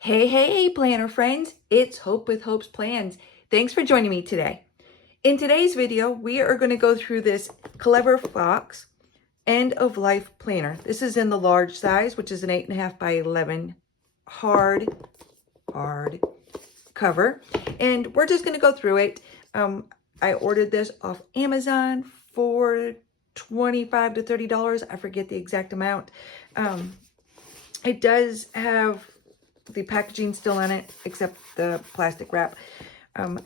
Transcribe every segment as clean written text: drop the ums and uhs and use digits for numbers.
Hey, planner friends, it's Hope with Hope's Plans. Thanks for joining me today. In today's video, we are going to go through this Clever Fox End of Life Planner. This is in the large size, which is an 8.5 by 11 hard cover. And we're just going to go through it. I ordered this off Amazon for $25 to $30. I forget the exact amount. It does have the packaging still on it, except the plastic wrap.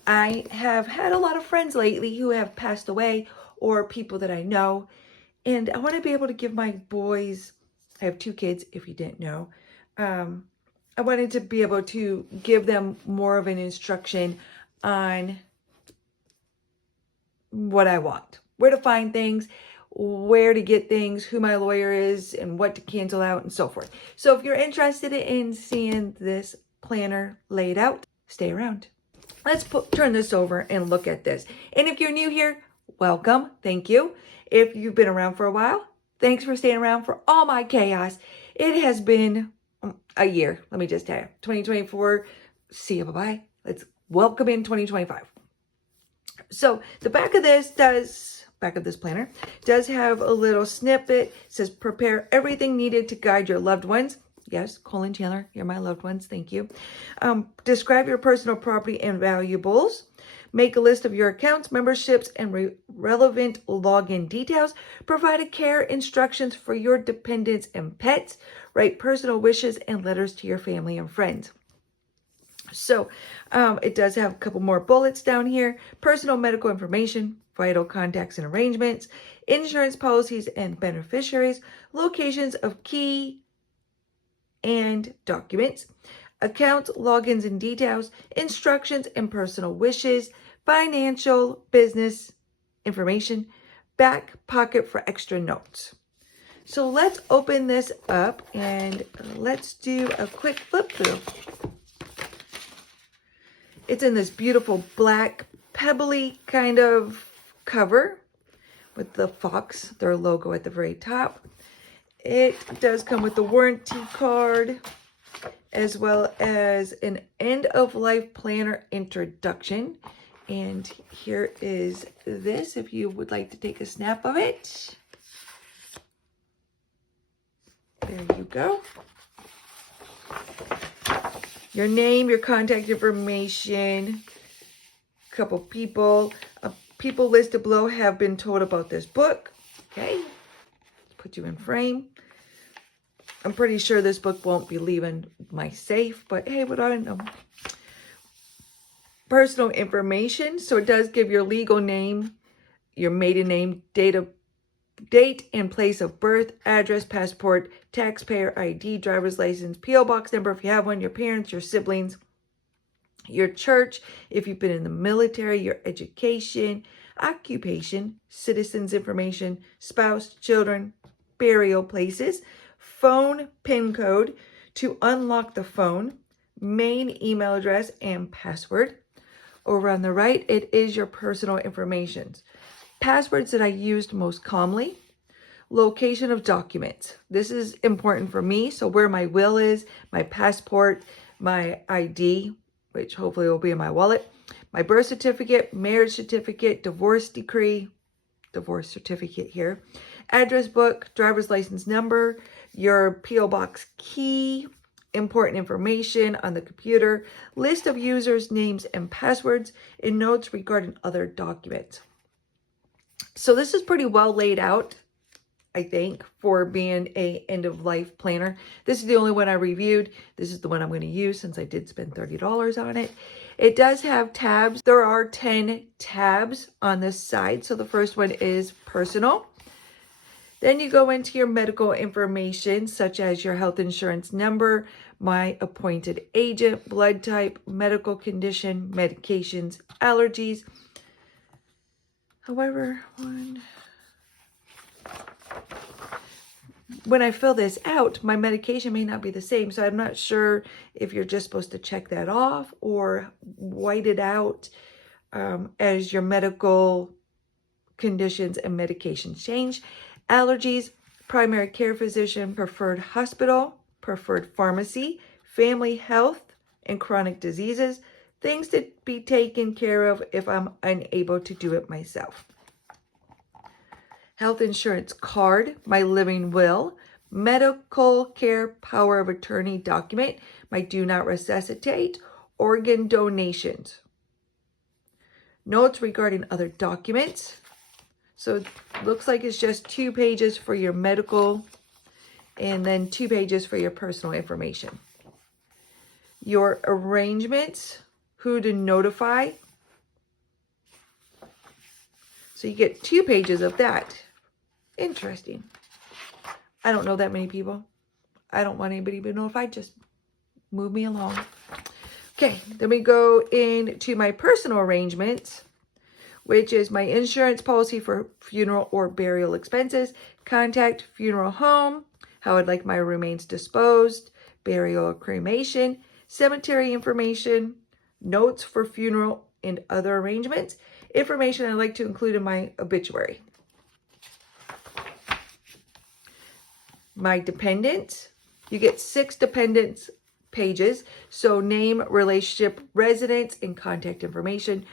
I have had a lot of friends lately who have passed away or people that I know, and I want to be able to give my boys, I have 2 kids if you didn't know, I wanted to be able to give them more of an instruction on what I want, where to find things, where to get things, who my lawyer is, and what to cancel out, and so forth. So if you're interested in seeing this planner laid out, stay around. Let's turn this over and look at this. And if you're new here, welcome. Thank you. If you've been around for a while, thanks for staying around for all my chaos. It has been a year. Let me just tell you, 2024, see you, bye-bye. Let's welcome in 2025. So the back of this planner does have a little snippet. It says, prepare everything needed to guide your loved ones. Yes, Colin Chandler, you're my loved ones. Thank you. Describe your personal property and valuables. Make a list of your accounts, memberships, and relevant login details. Provide care instructions for your dependents and pets. Write personal wishes and letters to your family and friends. So it does have a couple more bullets down here. Personal medical information, vital contacts and arrangements, insurance policies and beneficiaries, locations of key and documents, accounts, logins and details, instructions and personal wishes, financial, business information, back pocket for extra notes. So let's open this up and let's do a quick flip through. It's in this beautiful black, pebbly kind of cover with the fox, their logo at the very top. It does come with the warranty card, as well as an end-of-life planner introduction. And here is this, if you would like to take a snap of it. There you go. Your name, your contact information, a couple people. People listed below have been told about this book. Okay, put you in frame. I'm pretty sure this book won't be leaving my safe, but hey, what do I know? Personal information. So it does give your legal name, your maiden name, date and place of birth, address, passport, taxpayer ID, driver's license, P.O. box number if you have one, your parents, your siblings, your church, if you've been in the military, your education, occupation, citizens information, spouse, children, burial places, phone PIN code to unlock the phone, main email address and password. Over on the right, it is your personal information. Passwords that I used most commonly. Location of documents. This is important for me. So where my will is, my passport, my ID, which hopefully will be in my wallet, my birth certificate, marriage certificate, divorce decree, divorce certificate here, address book, driver's license number, your P.O. box key, important information on the computer, list of users, names, and passwords, and notes regarding other documents. So this is pretty well laid out, I think, for being a end-of-life planner. This is the only one I reviewed. This is the one I'm going to use since I did spend $30 on it. It does have tabs. There are 10 tabs on this side. So the first one is personal. Then you go into your medical information, such as your health insurance number, my appointed agent, blood type, medical condition, medications, allergies. However, when I fill this out, my medication may not be the same. So I'm not sure if you're just supposed to check that off or white it out as your medical conditions and medications change. Allergies, primary care physician, preferred hospital, preferred pharmacy, family health and chronic diseases, things to be taken care of if I'm unable to do it myself. Health insurance card, my living will, medical care power of attorney document, my do not resuscitate, organ donations. Notes regarding other documents. So it looks like it's just 2 pages for your medical and then 2 pages for your personal information. Your arrangements, who to notify. So you get 2 pages of that. Interesting. I don't know that many people. I don't want anybody to be notified. Just move me along. Okay, then we go into my personal arrangements, which is my insurance policy for funeral or burial expenses, contact funeral home, how I'd like my remains disposed, burial or cremation, cemetery information, notes for funeral and other arrangements, information I'd like to include in my obituary. My dependents, you get 6 dependents pages. So name, relationship, residence, and contact information,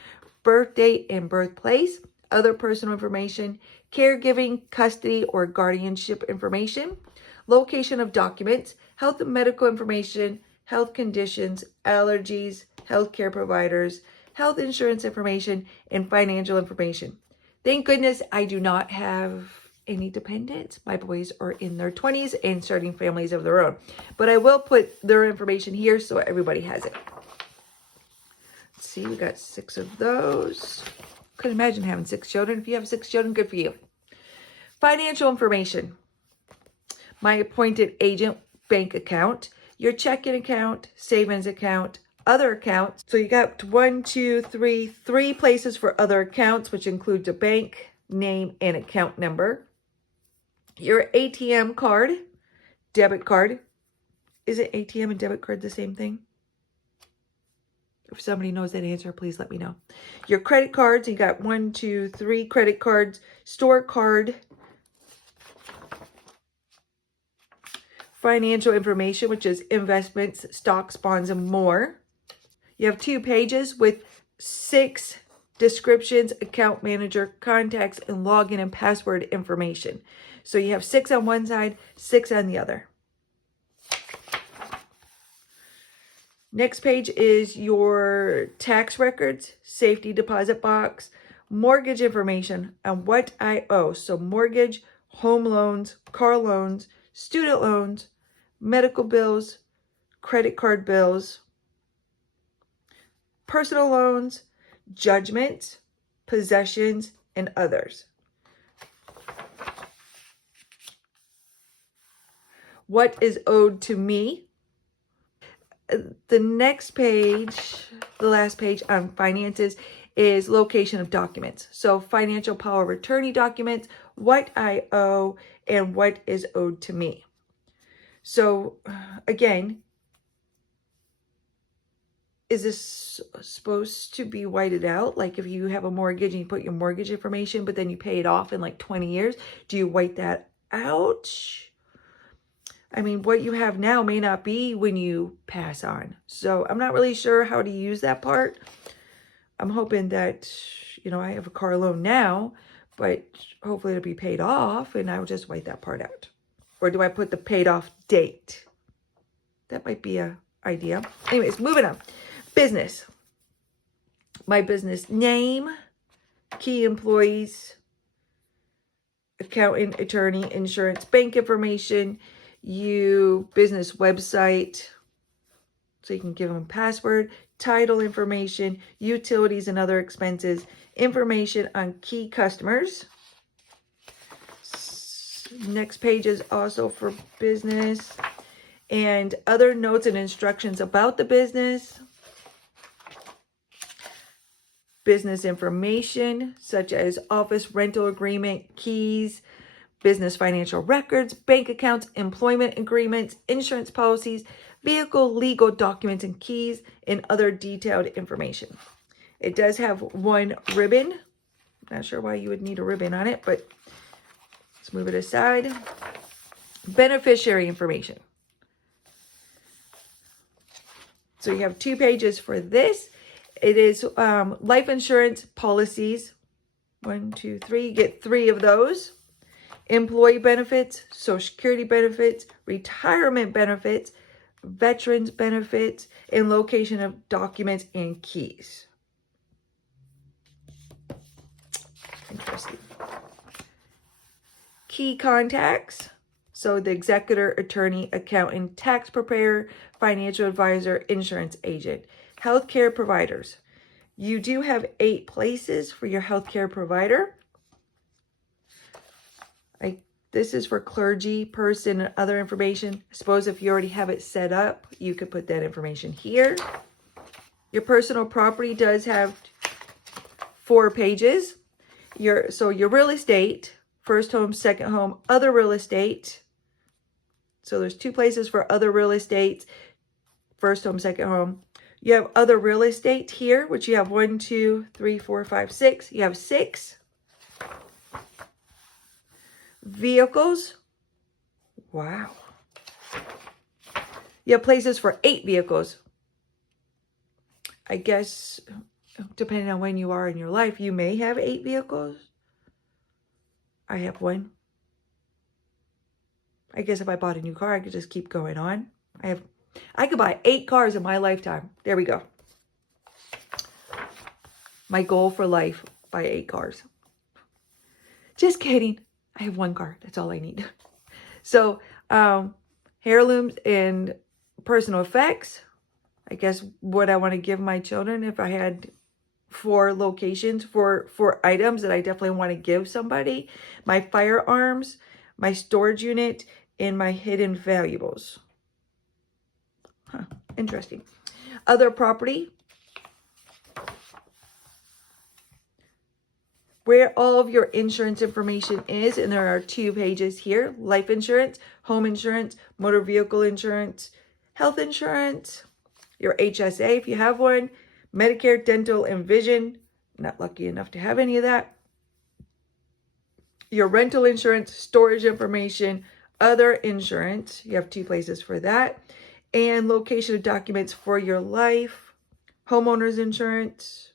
birth date and birthplace, other personal information, caregiving, custody, or guardianship information, location of documents, health and medical information, health conditions, allergies, healthcare providers, health insurance information, and financial information. Thank goodness I do not have any dependents. My boys are in their 20s and starting families of their own. But I will put their information here so everybody has it. Let's see, we got 6 of those. Couldn't imagine having 6 children. If you have 6 children, good for you. Financial information. My appointed agent bank account, your checking account, savings account, other accounts. So you got 3 places for other accounts, which includes a bank name and account number. Your ATM card, debit card. Is it ATM and debit card the same thing? If somebody knows that answer, please let me know. Your credit cards, you got 3 credit cards, store card, financial information, which is investments, stocks, bonds, and more. You have 2 pages with 6 descriptions, account manager, contacts, and login and password information. So you have 6 on one side, 6 on the other. Next page is your tax records, safety deposit box, mortgage information, and what I owe. So mortgage, home loans, car loans, student loans, medical bills, credit card bills, personal loans, judgments, possessions, and others. What is owed to me? The next page, the last page on finances, is location of documents. So financial power of attorney documents, what I owe, and what is owed to me. So again, is this supposed to be whited out? Like if you have a mortgage and you put your mortgage information, but then you pay it off in like 20 years, do you white that out? I mean, what you have now may not be when you pass on. So I'm not really sure how to use that part. I'm hoping that, I have a car loan now, but hopefully it'll be paid off and I'll just white that part out. Or do I put the paid off date? That might be an idea. Anyways, moving on. Business. My business name, key employees, accountant, attorney, insurance, bank information, business website, so you can give them a password, title information, utilities and other expenses, information on key customers. Next page is also for business and other notes and instructions about the business. Business information such as office rental agreement, keys, business financial records, bank accounts, employment agreements, insurance policies, vehicle legal documents and keys, and other detailed information. It does have 1 ribbon. Not sure why you would need a ribbon on it, but let's move it aside. Beneficiary information. So you have 2 pages for this. It is life insurance policies. 1, 2, 3. You get 3 of those. Employee benefits, Social Security benefits, retirement benefits, veterans benefits, and location of documents and keys. Interesting. Key contacts. So the executor, attorney, accountant, tax preparer, financial advisor, insurance agent. Healthcare providers. You do have 8 places for your healthcare provider. This is for clergy, person, and other information. I suppose if you already have it set up, you could put that information here. Your personal property does have 4 pages. Your real estate, first home, second home, other real estate. So there's 2 places for other real estate, first home, second home. You have other real estate here, which you have 1, 2, 3, 4, 5, 6. You have 6. Vehicles. Wow. You have places for 8 vehicles. I guess, depending on when you are in your life, you may have 8 vehicles. I have 1. I guess if I bought a new car, I could just keep going on. I could buy 8 cars in my lifetime. There we go. My goal for life, buy 8 cars. Just kidding. I have 1 car. That's all I need. So, heirlooms and personal effects. I guess what I want to give my children if I had 4 locations for items that I definitely want to give somebody. My firearms, my storage unit, and my hidden valuables. Huh, interesting. Other property. Where all of your insurance information is, and there are 2 pages here. Life insurance, home insurance, motor vehicle insurance, health insurance, your HSA if you have one, Medicare, dental, and vision. Not lucky enough to have any of that. Your rental insurance, storage information, other insurance. You have 2 places for that. And location of documents for your life, homeowner's insurance,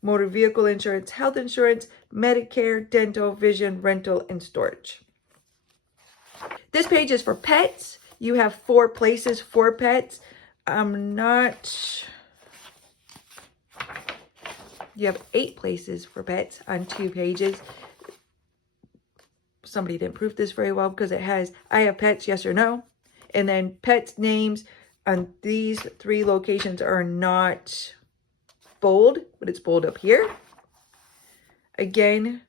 motor vehicle insurance, health insurance, Medicare, dental, vision, rental, and storage. This page is for pets. You have 4 places for pets. You have 8 places for pets on 2 pages. Somebody didn't proof this very well because it has, I have pets, yes or no. And then pets names on these 3 locations are not bold, but it's bold up here. Again,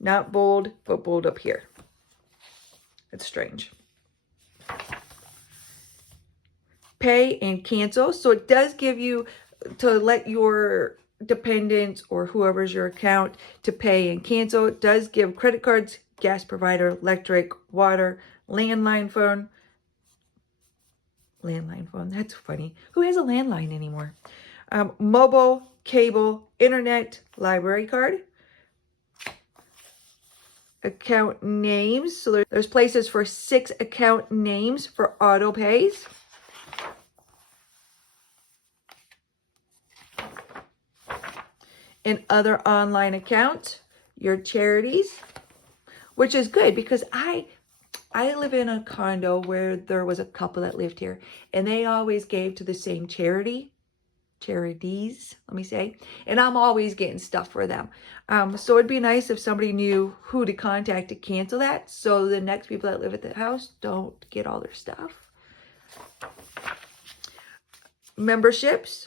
not bold, but bold up here. It's strange. Pay and cancel. So it does give you to let your dependents or whoever's your account to pay and cancel. It does give credit cards, gas provider, electric, water, landline phone. Landline phone, that's funny. Who has a landline anymore? Mobile, cable, internet, library card. Account names. So there's places for 6 account names for auto pays. And other online accounts, your charities, which is good because I live in a condo where there was a couple that lived here and they always gave to the same charities, let me say, and I'm always getting stuff for them. So it'd be nice if somebody knew who to contact to cancel that so the next people that live at the house don't get all their stuff. Memberships.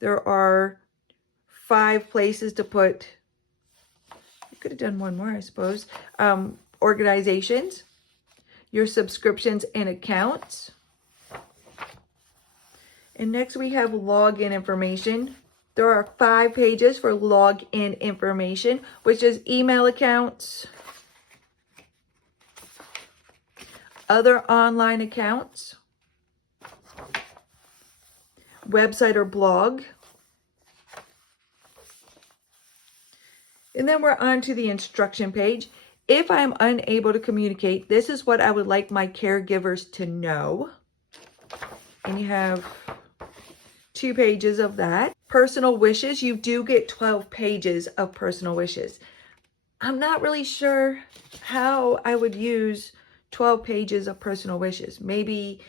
There are 5 places to put, you could have done one more, I suppose. Organizations, your subscriptions and accounts. And next we have login information. There are 5 pages for login information, which is email accounts, other online accounts, website or blog. And then we're on to the instruction page. If I'm unable to communicate, this is what I would like my caregivers to know. And you have 2 pages of that. Personal wishes, you do get 12 pages of personal wishes. I'm not really sure how I would use 12 pages of personal wishes. Maybe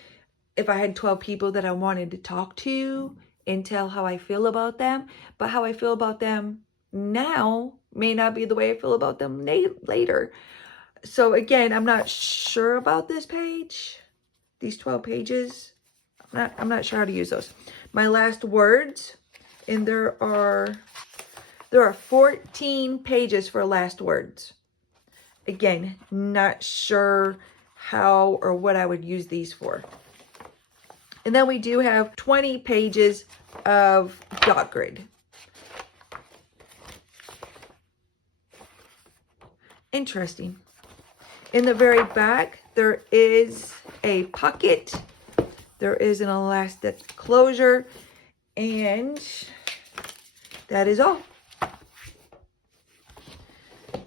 if I had 12 people that I wanted to talk to and tell how I feel about them, but how I feel about them now may not be the way I feel about them later. So again, I'm not sure about this page, these 12 pages. I'm not sure how to use those. My last words, and there are 14 pages for last words. Again, not sure how or what I would use these for. And then we do have 20 pages of dot grid. Interesting. In the very back, there is a pocket. There is an elastic closure, and that is all.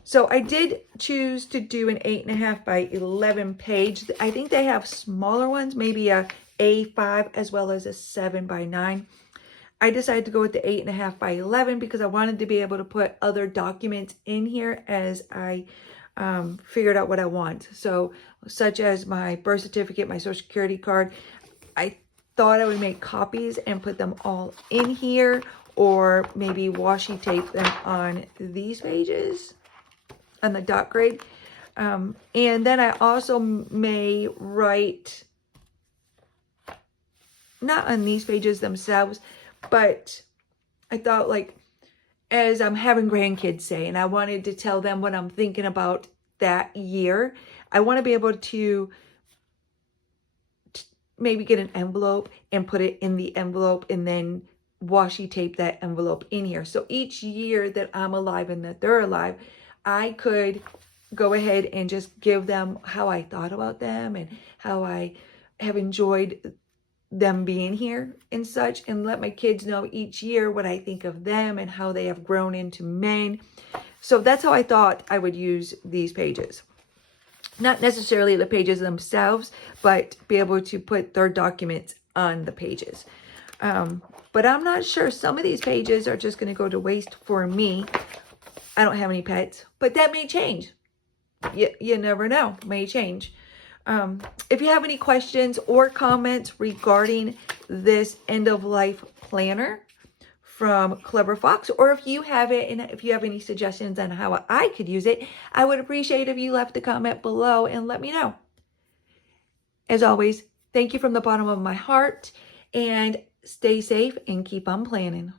So I did choose to do an 8.5 by 11 page. I think they have smaller ones, maybe a A5 as well as a 7 by 9. I decided to go with the 8.5 by 11 because I wanted to be able to put other documents in here as I figured out what I want. So such as my birth certificate, my social security card. I thought I would make copies and put them all in here, or maybe washi tape them on these pages on the dot grid. And then I also may write, not on these pages themselves, but I thought, like, as I'm having grandkids say, and I wanted to tell them what I'm thinking about that year, I want to be able to maybe get an envelope and put it in the envelope and then washi tape that envelope in here. So each year that I'm alive and that they're alive, I could go ahead and just give them how I thought about them and how I have enjoyed them being here and such, and let my kids know each year what I think of them and how they have grown into men. So that's how I thought I would use these pages. Not necessarily the pages themselves, but be able to put their documents on the pages. But I'm not sure. Some of these pages are just going to go to waste for me. I don't have any pets, but that may change. You never know. May change. If you have any questions or comments regarding this end of life planner from Clever Fox, or if you have it and if you have any suggestions on how I could use it, I would appreciate if you left a comment below and let me know. As always, thank you from the bottom of my heart, and stay safe and keep on planning.